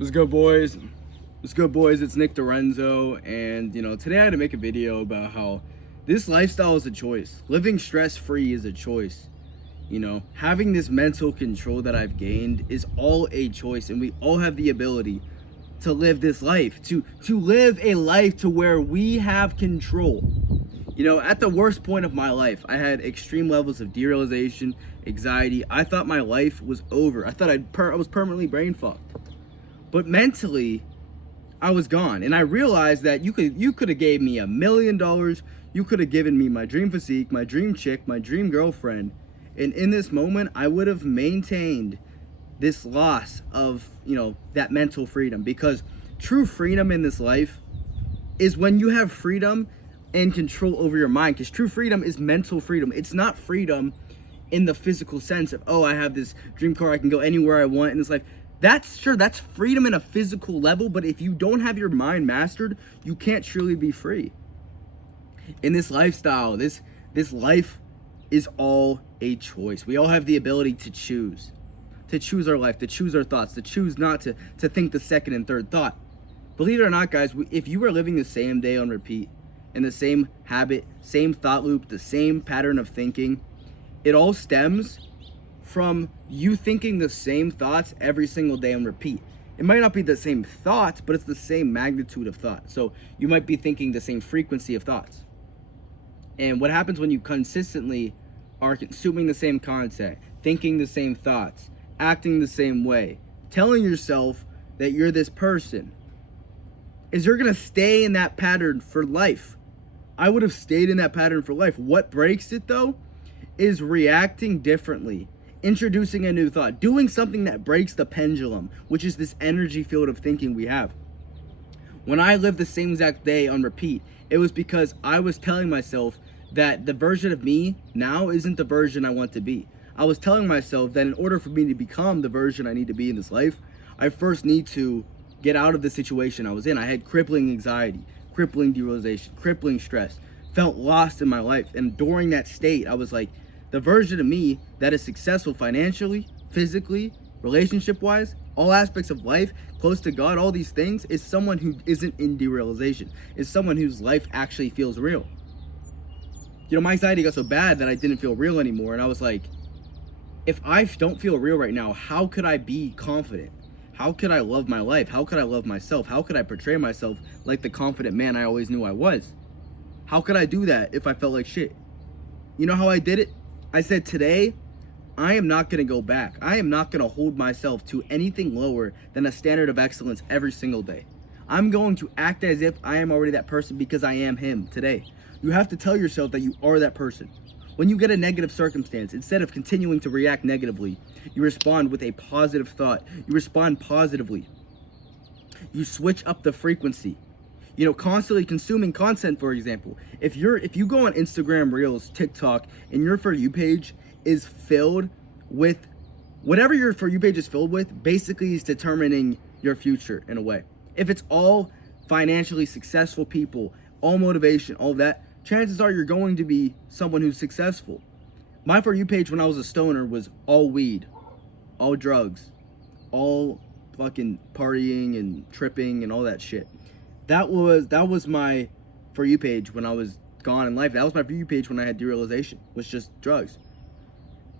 What's good, boys? What's good, boys? It's Nick Dorenzo, and today I had to make a video about how this lifestyle is a choice. Living stress-free is a choice. Having this mental control that I've gained is all a choice, and we all have the ability to live this life, to live a life to where we have control. At the worst point of my life, I had extreme levels of derealization, anxiety. I thought my life was over. I thought I was permanently brain fucked. But mentally, I was gone. And I realized that you could have gave me $1 million. You could have given me my dream physique, my dream chick, my dream girlfriend. And in this moment, I would have maintained this loss of, that mental freedom. Because true freedom in this life is when you have freedom and control over your mind. Because true freedom is mental freedom. It's not freedom in the physical sense of, I have this dream car, I can go anywhere I want in this life. That's freedom in a physical level, but if you don't have your mind mastered, you can't truly be free. In this lifestyle, this life is all a choice. We all have the ability to choose our life, to choose our thoughts, to choose not to think the second and third thought. Believe it or not, guys, if you are living the same day on repeat, in the same habit, same thought loop, the same pattern of thinking, it all stems from you thinking the same thoughts every single day on repeat. It might not be the same thoughts, but it's the same magnitude of thought. So you might be thinking the same frequency of thoughts. And what happens when you consistently are consuming the same content, thinking the same thoughts, acting the same way, telling yourself that you're this person, is you're gonna stay in that pattern for life. I would have stayed in that pattern for life. What breaks it though is reacting differently, introducing a new thought, doing something that breaks the pendulum, which is this energy field of thinking we have. When I lived the same exact day on repeat, it was because I was telling myself that the version of me now isn't the version I want to be. I was telling myself that in order for me to become the version I need to be in this life, I first need to get out of the situation I was in. I had crippling anxiety, crippling derealization, crippling stress, felt lost in my life. And during that state, I was like, the version of me that is successful financially, physically, relationship-wise, all aspects of life, close to God, all these things, is someone who isn't in derealization, is someone whose life actually feels real. My anxiety got so bad that I didn't feel real anymore, and I was like, if I don't feel real right now, how could I be confident? How could I love my life? How could I love myself? How could I portray myself like the confident man I always knew I was? How could I do that if I felt like shit? You know how I did it? I said, today, I am not going to go back. I am not going to hold myself to anything lower than a standard of excellence every single day. I'm going to act as if I am already that person because I am him today. You have to tell yourself that you are that person. When you get a negative circumstance, instead of continuing to react negatively, you respond with a positive thought. You respond positively. You switch up the frequency. Constantly consuming content, for example. If you go on Instagram Reels, TikTok, and your For You page is filled with whatever your For You page is filled with, basically is determining your future in a way. If it's all financially successful people, all motivation, all that, chances are you're going to be someone who's successful. My For You page when I was a stoner was all weed, all drugs, all fucking partying and tripping and all that shit. That was my For You page when I was gone in life. That was my For You page when I had derealization, was just drugs.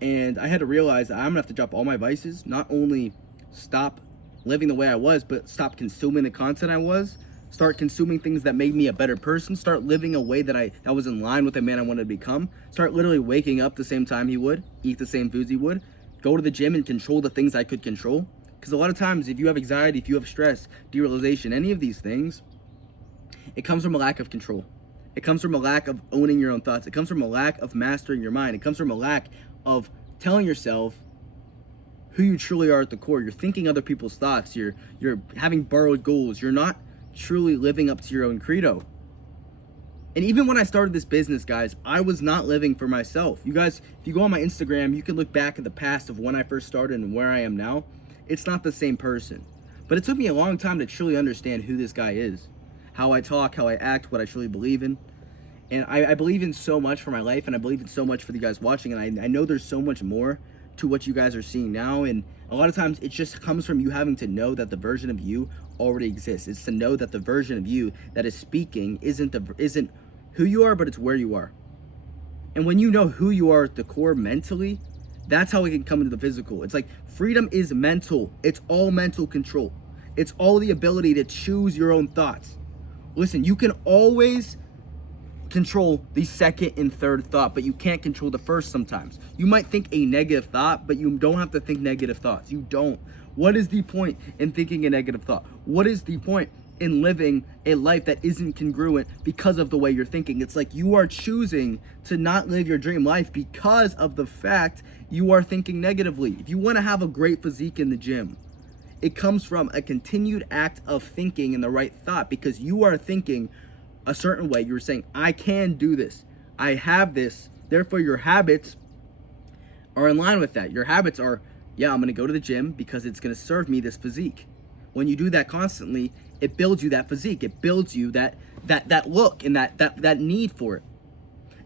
And I had to realize that I'm gonna have to drop all my vices, not only stop living the way I was, but stop consuming the content I was, start consuming things that made me a better person, start living a way that was in line with the man I wanted to become, start literally waking up the same time he would, eat the same foods he would, go to the gym and control the things I could control. Because a lot of times, if you have anxiety, if you have stress, derealization, any of these things, it comes from a lack of control. It comes from a lack of owning your own thoughts. It comes from a lack of mastering your mind. It comes from a lack of telling yourself who you truly are at the core. You're thinking other people's thoughts. You're having borrowed goals. You're not truly living up to your own credo. And even when I started this business, guys, I was not living for myself. You guys, if you go on my Instagram, you can look back at the past of when I first started and where I am now. It's not the same person. But it took me a long time to truly understand who this guy is. How I talk, how I act, what I truly believe in. And I believe in so much for my life, and I believe in so much for you guys watching, and I know there's so much more to what you guys are seeing now, and A lot of times it just comes from you having to know that the version of you already exists. It's to know that the version of you that is speaking isn't who you are, but it's where you are. And when you know who you are at the core mentally, that's how it can come into the physical. It's like freedom is mental. It's all mental control. It's all the ability to choose your own thoughts. Listen, you can always control the second and third thought, but you can't control the first sometimes. You might think a negative thought, but you don't have to think negative thoughts. You don't. What is the point in thinking a negative thought? What is the point in living a life that isn't congruent because of the way you're thinking? It's like you are choosing to not live your dream life because of the fact you are thinking negatively. If you want to have a great physique in the gym, it comes from a continued act of thinking in the right thought, because you are thinking a certain way. You're saying, I can do this. I have this. Therefore, your habits are in line with that. Your habits are, yeah, I'm going to go to the gym because it's going to serve me this physique. When you do that constantly, it builds you that physique. It builds you that look and that need for it.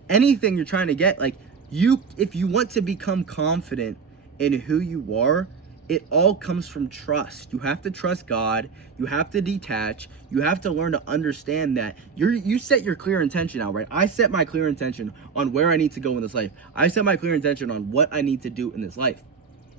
Anything you're trying to get, like if you want to become confident in who you are, it all comes from trust. You have to trust God. You have to detach. You have to learn to understand that you set your clear intention out, right? I set my clear intention on where I need to go in this life. I set my clear intention on what I need to do in this life.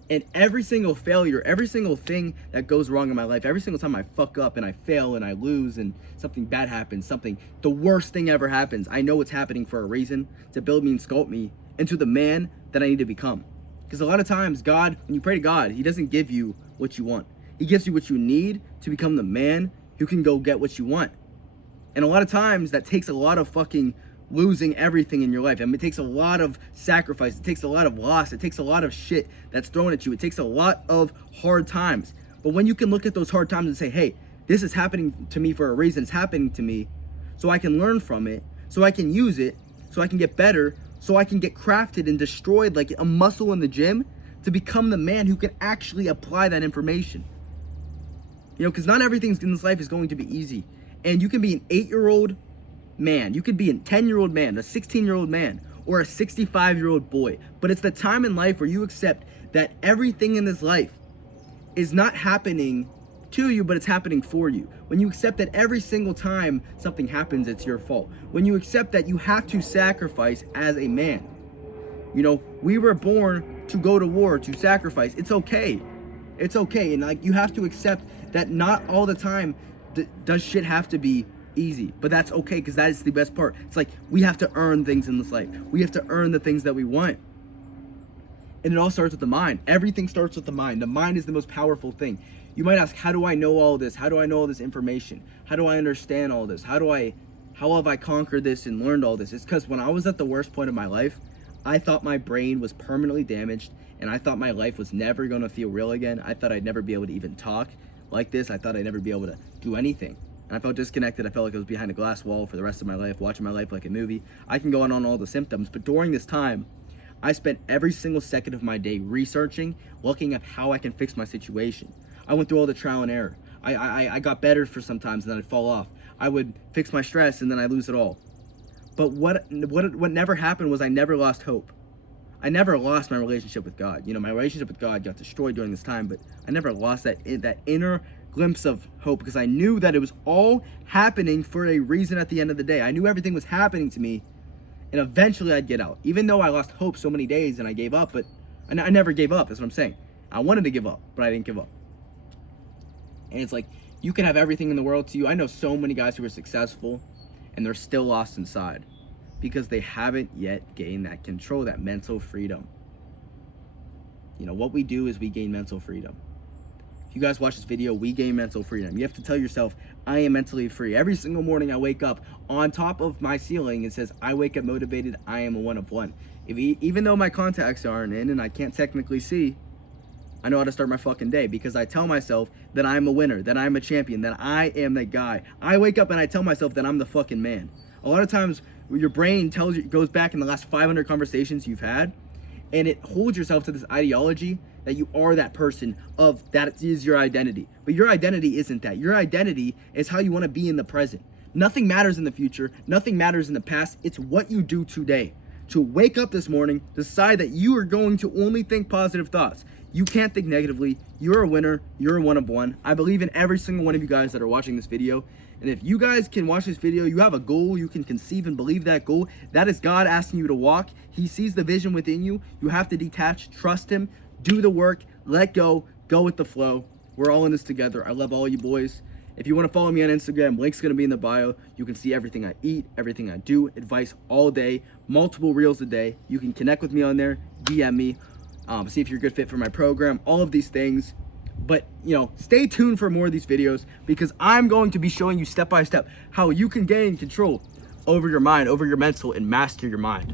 And every single failure, every single thing that goes wrong in my life, every single time I fuck up and I fail and I lose and something bad happens, the worst thing ever happens, I know it's happening for a reason, to build me and sculpt me into the man that I need to become. Because a lot of times God, when you pray to God, he doesn't give you what you want. He gives you what you need to become the man who can go get what you want. And a lot of times that takes a lot of fucking losing everything in your life. I mean, it takes a lot of sacrifice. It takes a lot of loss. It takes a lot of shit that's thrown at you. It takes a lot of hard times. But when you can look at those hard times and say, hey, this is happening to me for a reason. It's happening to me so I can learn from it, so I can use it, so I can get better, so I can get crafted and destroyed like a muscle in the gym to become the man who can actually apply that information. You know, because not everything in this life is going to be easy. And you can be an 8-year-old man, you could be a 10-year-old man, a 16-year-old man, or a 65-year-old boy. But it's the time in life where you accept that everything in this life is not happening to you, but it's happening for you. When you accept that every single time something happens, it's your fault. When you accept that you have to sacrifice as a man. You know, we were born to go to war, to sacrifice. It's okay. It's okay. And like, you have to accept that not all the time does shit have to be easy, but that's okay, because that is the best part. It's like we have to earn things in this life. We have to earn the things that we want. And it all starts with the mind. Everything starts with the mind. The mind is the most powerful thing. You might ask, how do I know all this? How do I know all this information? How do I understand all this? How have I conquered this and learned all this? It's because when I was at the worst point of my life, I thought my brain was permanently damaged, and I thought my life was never going to feel real again. I thought I'd never be able to even talk like this. I thought I'd never be able to do anything. And I felt disconnected. I felt like I was behind a glass wall for the rest of my life, watching my life like a movie. I can go on all the symptoms, but during this time, I spent every single second of my day researching, looking at how I can fix my situation. I went through all the trial and error. I got better for sometimes, and then I'd fall off. I would fix my stress, and then I lose it all. But what never happened was I never lost hope. I never lost my relationship with God. You know, my relationship with God got destroyed during this time, but I never lost that inner glimpse of hope, because I knew that it was all happening for a reason at the end of the day. I knew everything was happening to me, and eventually I'd get out. Even though I lost hope so many days and I gave up, but I never gave up. That's what I'm saying. I wanted to give up, but I didn't give up. And it's like, you can have everything in the world to you. I know so many guys who are successful and they're still lost inside because they haven't yet gained that control, that mental freedom. You know, what we do is we gain mental freedom. If you guys watch this video, we gain mental freedom. You have to tell yourself, I am mentally free. Every single morning I wake up, on top of my ceiling, it says, I wake up motivated, I am a one of one. Even though my contacts aren't in and I can't technically see, I know how to start my fucking day, because I tell myself that I'm a winner, that I'm a champion, that I am the guy. I wake up and I tell myself that I'm the fucking man. A lot of times your brain goes back in the last 500 conversations you've had, and it holds yourself to this ideology that you are that person, of that is your identity. But your identity isn't that. Your identity is how you want to be in the present. Nothing matters in the future. Nothing matters in the past. It's what you do today. to wake up this morning, decide that you are going to only think positive thoughts. You can't think negatively. You're a winner. You're a one of one. I believe in every single one of you guys that are watching this video. And if you guys can watch this video, you have a goal, you can conceive and believe that goal. That is God asking you to walk. He sees the vision within you. You have to detach, trust him, do the work, let go with the flow. We're all in this together. I love all you boys. If you want to follow me on Instagram, link's going to be in the bio. You can see everything I eat, everything I do, advice all day, multiple reels a day. You can connect with me on there, DM me, see if you're a good fit for my program, all of these things. But, stay tuned for more of these videos because I'm going to be showing you step by step how you can gain control over your mind, over your mental, and master your mind.